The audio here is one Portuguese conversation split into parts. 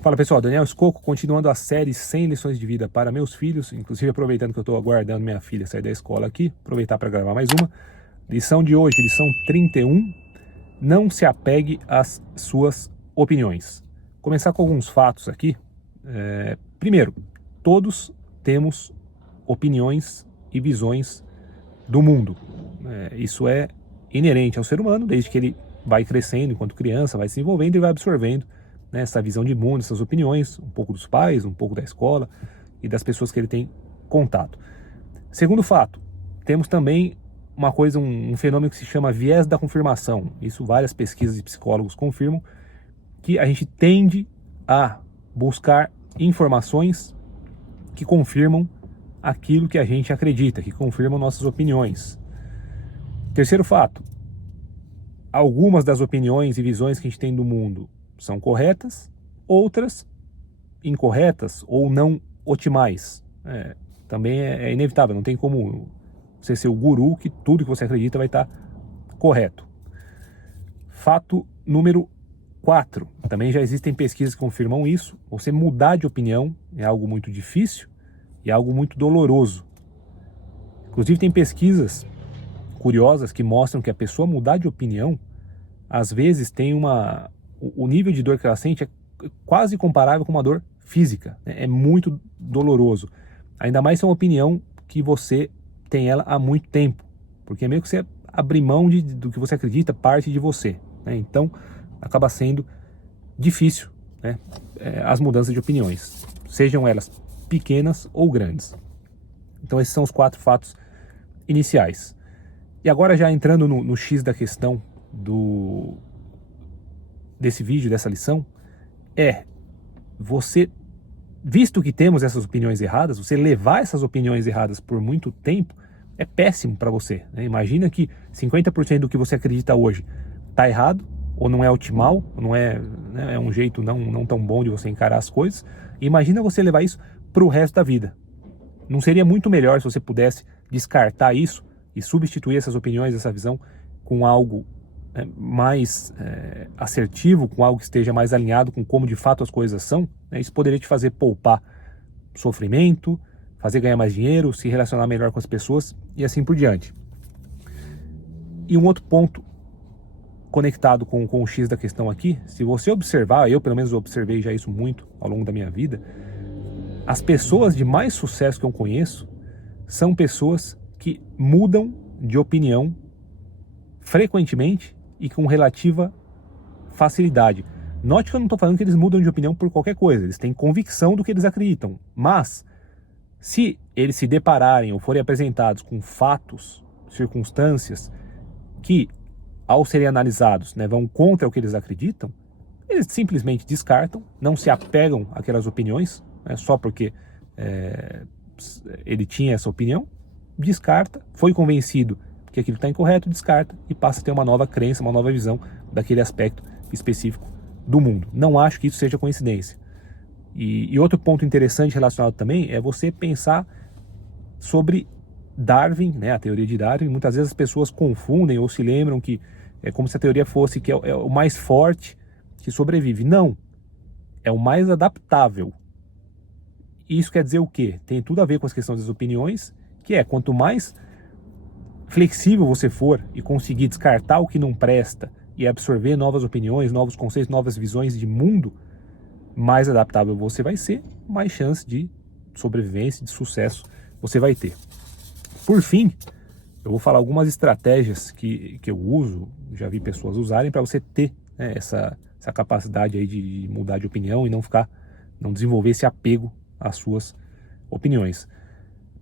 Fala pessoal, Daniel Scocco, continuando a série 100 lições de vida para meus filhos, inclusive aproveitando que eu estou aguardando minha filha sair da escola aqui, aproveitar para gravar mais uma. Lição de hoje, lição 31, não se apegue às suas opiniões. Começar com alguns fatos aqui. Primeiro, todos temos opiniões e visões do mundo. Isso é inerente ao ser humano, desde que ele vai crescendo enquanto criança, vai se envolvendo e vai absorvendo essa visão de mundo, essas opiniões, um pouco dos pais, um pouco da escola e das pessoas que ele tem contato. Segundo fato, temos também uma coisa, um fenômeno que se chama viés da confirmação. Isso várias pesquisas de psicólogos confirmam, que a gente tende a buscar informações que confirmam aquilo que a gente acredita, que confirmam nossas opiniões. Terceiro fato, algumas das opiniões e visões que a gente tem do mundo são corretas, outras incorretas ou não otimais. Também é inevitável, não tem como você ser o guru que tudo que você acredita vai estar correto. Fato número 4, também já existem pesquisas que confirmam isso. Você mudar de opinião é algo muito difícil e é algo muito doloroso. Inclusive tem pesquisas curiosas que mostram que a pessoa mudar de opinião, às vezes tem o nível de dor que ela sente é quase comparável com uma dor física. É muito doloroso. Ainda mais se é uma opinião que você tem ela há muito tempo. Porque é meio que você abrir mão do que você acredita, parte de você. Então, acaba sendo difícil as mudanças de opiniões. Sejam elas pequenas ou grandes. Então, esses são os 4 fatos iniciais. E agora já entrando no X da questão desse vídeo, dessa lição, você, visto que temos essas opiniões erradas, você levar essas opiniões erradas por muito tempo é péssimo para você. Imagina que 50% do que você acredita hoje está errado, ou não é optimal, ou não é um jeito não tão bom de você encarar as coisas. E imagina você levar isso para o resto da vida. Não seria muito melhor se você pudesse descartar isso e substituir essas opiniões, essa visão, com algo mais assertivo, com algo que esteja mais alinhado com como de fato as coisas são? Isso poderia te fazer poupar sofrimento, fazer ganhar mais dinheiro, se relacionar melhor com as pessoas e assim por diante. E um outro ponto conectado com o X da questão aqui, se você observar, eu pelo menos observei já isso muito ao longo da minha vida, as pessoas de mais sucesso que eu conheço são pessoas que mudam de opinião frequentemente e com relativa facilidade. Note que eu não estou falando que eles mudam de opinião por qualquer coisa, eles têm convicção do que eles acreditam, mas se eles se depararem ou forem apresentados com fatos, circunstâncias que, ao serem analisados, vão contra o que eles acreditam, eles simplesmente descartam, não se apegam àquelas opiniões, só porque ele tinha essa opinião, descarta, foi convencido que aquilo está incorreto, descarta e passa a ter uma nova crença, uma nova visão daquele aspecto específico do mundo. Não acho que isso seja coincidência. E outro ponto interessante relacionado também é você pensar sobre Darwin, a teoria de Darwin. Muitas vezes as pessoas confundem ou se lembram que é como se a teoria fosse que é o mais forte que sobrevive. Não, é o mais adaptável. Isso quer dizer o quê? Tem tudo a ver com as questões das opiniões, que quanto mais flexível você for e conseguir descartar o que não presta e absorver novas opiniões, novos conceitos, novas visões de mundo, mais adaptável você vai ser, mais chance de sobrevivência, de sucesso você vai ter. Por fim, eu vou falar algumas estratégias que eu uso, já vi pessoas usarem para você ter essa capacidade aí de mudar de opinião e não desenvolver esse apego às suas opiniões.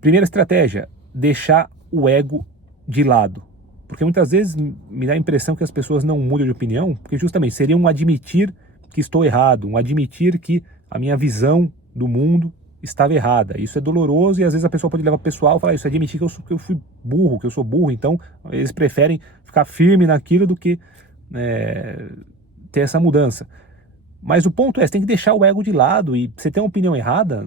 Primeira estratégia, deixar o ego de lado. Porque muitas vezes me dá a impressão que as pessoas não mudam de opinião, porque justamente seria um admitir que estou errado, um admitir que a minha visão do mundo estava errada. Isso é doloroso e às vezes a pessoa pode levar para o pessoal e falar, isso é admitir que eu fui burro, que eu sou burro. Então eles preferem ficar firme naquilo do que ter essa mudança. Mas o ponto você tem que deixar o ego de lado, e você ter uma opinião errada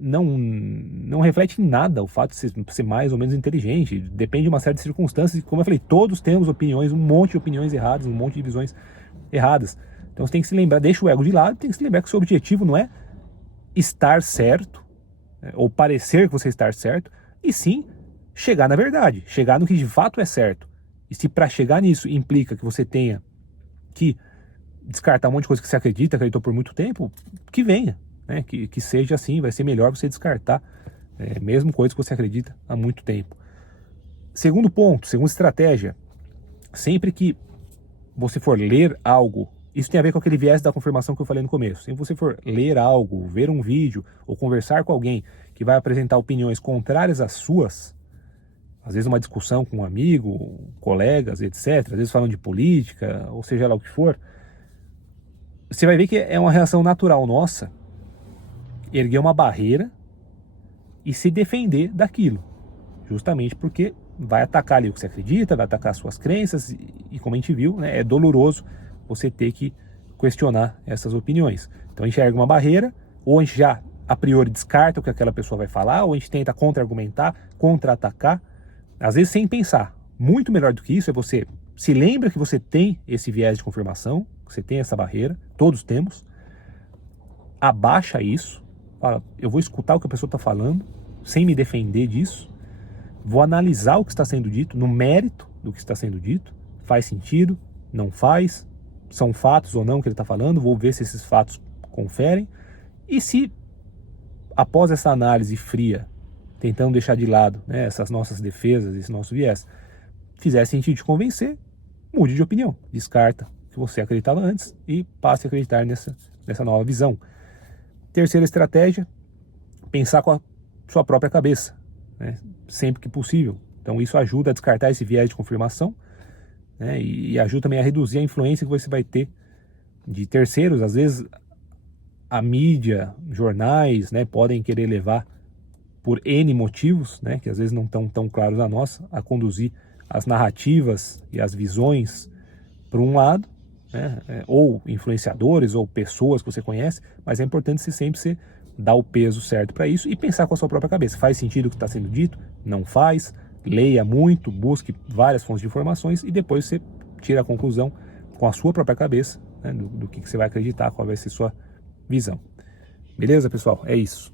não reflete em nada o fato de ser mais ou menos inteligente. Depende de uma série de circunstâncias. Como eu falei, todos temos opiniões, um monte de opiniões erradas, um monte de visões erradas. Então você tem que se lembrar, deixa o ego de lado, tem que se lembrar que o seu objetivo não é estar certo, ou parecer que você está certo, e sim chegar na verdade, chegar no que de fato é certo. E se para chegar nisso implica que você tenha que descartar um monte de coisa que você acreditou por muito tempo, que venha, né? Que seja assim, vai ser melhor você descartar, mesmo coisas que você acredita há muito tempo. Segundo ponto, segunda estratégia, sempre que você for ler algo, isso tem a ver com aquele viés da confirmação que eu falei no começo. Se você for ler algo, ver um vídeo ou conversar com alguém que vai apresentar opiniões contrárias às suas, às vezes uma discussão com um amigo, colegas, etc., às vezes falando de política, ou seja lá o que for, você vai ver que é uma reação natural nossa erguer uma barreira e se defender daquilo, justamente porque vai atacar ali o que você acredita, vai atacar as suas crenças e como a gente viu, né, é doloroso você ter que questionar essas opiniões. Então a gente ergue uma barreira, ou a gente já a priori descarta o que aquela pessoa vai falar, ou a gente tenta contra-argumentar, contra-atacar, às vezes sem pensar. Muito melhor do que isso é você se lembra que você tem esse viés de confirmação, que você tem essa barreira, todos temos, abaixa isso, fala, eu vou escutar o que a pessoa está falando, sem me defender disso, vou analisar o que está sendo dito, no mérito do que está sendo dito, faz sentido, não faz, são fatos ou não que ele está falando, vou ver se esses fatos conferem, e se após essa análise fria, tentando deixar de lado, né, essas nossas defesas, esse nosso viés, fizer sentido te convencer, mude de opinião, descarta o que você acreditava antes e passe a acreditar nessa nova visão. Terceira estratégia, pensar com a sua própria cabeça, né, sempre que possível. Então isso ajuda a descartar esse viés de confirmação, né, e ajuda também a reduzir a influência que você vai ter de terceiros. Às vezes a mídia, jornais, né, podem querer levar por N motivos, né, que às vezes não estão tão claros a nós, a conduzir as narrativas e as visões para um lado, né, ou influenciadores ou pessoas que você conhece, mas é importante você dar o peso certo para isso e pensar com a sua própria cabeça. Faz sentido o que está sendo dito? Não faz? Leia muito, busque várias fontes de informações e depois você tira a conclusão com a sua própria cabeça, né, do que você vai acreditar, qual vai ser sua visão. Beleza, pessoal? É isso.